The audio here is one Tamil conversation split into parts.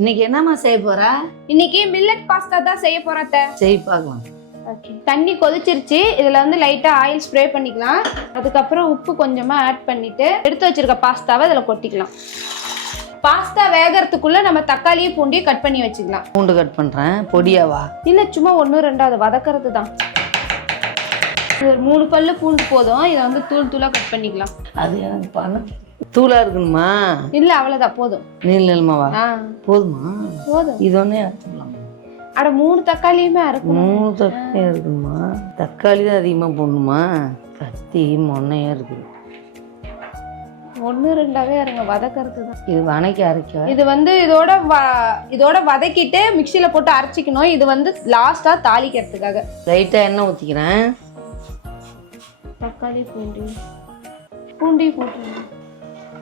இன்னைக்கு என்னம்மா செய்ய போற? இன்னைக்கு மில்லட் பாஸ்தா தான் செய்ய போறேன். செய் பார்க்கலாம். ஓகே, தண்ணி கொதிச்சிருச்சு. இதுல வந்து லைட்டா ஆயில் ஸ்ப்ரே பண்ணிக்கலாம். அதுக்கப்புறம் உப்பு கொஞ்சமா ஆட் பண்ணிட்டு எடுத்து வச்சிருக்க பாஸ்தாவை இதுல கொட்டிக்கலாம். பாஸ்தா வேகறதுக்குள்ள நம்ம தக்காளியும் பூண்டையும் கட் பண்ணி வச்சுக்கலாம். பூண்டு கட் பண்றேன். பொடியாவா? இல்ல, சும்மா 1-2 அதை வதக்கிறது தான். ஒரு 3 பல்லு பூண்டு போதும். இதை வந்து தூள் தூளா கட் பண்ணிக்கலாம். அது எனக்கு பண்ண தூளா இருக்கணுமா? இல்ல, அவ்வளவுதான், போதும். நீளமாவா? போதுமா? போதும். இது ஒன்னே அரைச்சிக்கலாம். அட 3 தக்காளியுமே அரைக்கணும். 3 தக்காளி இருக்குமா? தக்காளி தான் அதிகமா போடணுமா? கத்தி மொன்னையா இருக்கு. 1-2ஆவே இருங்க, வதக்கிறது தான். இது வணக்கி அரைக்க. இது வந்து இதோட வதக்கிட்டு மிக்சியில போட்டு அரைச்சிக்கணும். இது வந்து லாஸ்டா தாளிக்கிறதுக்காக. லைட்டா எண்ணெய் ஊத்திக்கிறேன். தக்காளி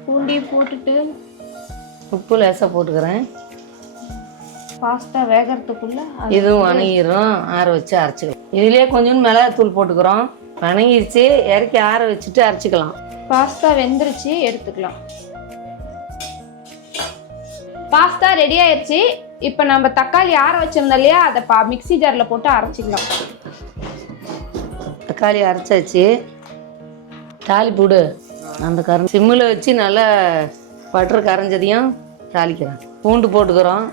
பூண்டி போட்டுட்டு உப்பு லேசா போட்டுக்கிறேன். பாஸ்தா வேகறதுக்குள்ள இதுவும் வணங்கிரும். ஆற வச்சு அரைச்சிக்கலாம். இதுலயே கொஞ்சம் மிளகாத்தூள் போட்டுக்கிறோம். வணங்கிருச்சு, இறக்கி ஆற வச்சுட்டு அரைச்சிக்கலாம். பாஸ்தா வெந்துருச்சு, எடுத்துக்கலாம். பாஸ்தா ரெடி ஆயிடுச்சு. இப்ப நம்ம தக்காளி ஆற வச்சிருந்தோம் இல்லையா, அதை மிக்ஸி ஜார்ல போட்டு அரைச்சிக்கலாம். தக்காளி அரைச்சாச்சு. தாளிப்பூடு அந்த சிம்மில் வச்சு நல்லா பட்டர் கரைஞ்சதையும் தாளிக்கிறேன். பூண்டு போட்டுக்கிறோம்.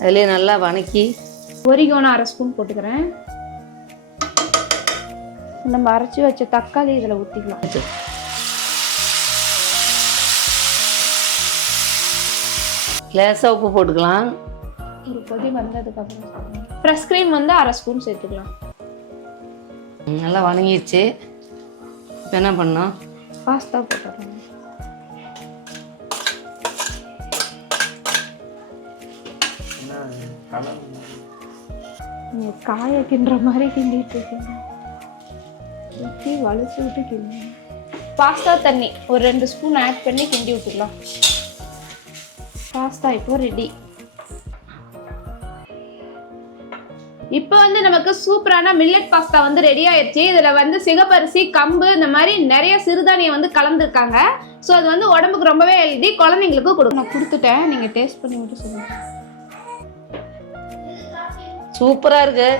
அதுலேயே நல்லா வணக்கி ஒரிகோனா 1/2 ஸ்பூன் போட்டுக்கிறேன். நம்ம அரைச்சி வச்ச தக்காளி இதில் ஊற்றிக்கலாம். லேசாக உப்பு போட்டுக்கலாம். ஒரு கொதி வந்ததுக்கப்புறம் ஃப்ரெஷ் க்ரீம் வந்து 1/2 ஸ்பூன் சேர்த்துக்கலாம். நல்லா வணங்கிடுச்சு. இப்போ என்ன பண்ணோம்? பாஸ்தா போட்டுறோம். காய கிண்டுற மாதிரி கிண்டிட்டு இருக்கீங்க. ஊற்றி வலிச்சு விட்டு கிண்டி பாஸ்தா தண்ணி ஒரு 2 ஸ்பூன் ஆட் பண்ணி கிண்டி விட்டுக்கலாம். பாஸ்தா இப்போ ரெடி. இப்போ வந்து நமக்கு சூப்பரான மில்லட் பாஸ்தா வந்து ரெடி ஆயிடுச்சு. இதுல வந்து சிகப்பரிசி, கம்பு, இந்த மாதிரி நிறைய சிறுதானியம் வந்து கலந்துருக்காங்க. ஸோ அது வந்து உடம்புக்கு ரொம்பவே ஹெல்தி. குழந்தைங்களுக்கு கொடுக்க நான் கொடுத்துட்டேன். நீங்க டேஸ்ட் பண்ணி மட்டும் சொல்லுங்க. சூப்பரா இருக்கு.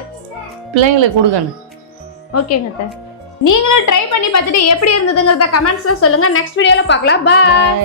பிள்ளைங்களுக்கு கொடுக்கணும். ஓகேங்க. நீங்களும் ட்ரை பண்ணி பார்த்துட்டு எப்படி இருந்ததுங்கிறத கமெண்ட்ஸ்ல சொல்லுங்க. நெக்ஸ்ட் வீடியோல பார்க்கலாம். பாய்.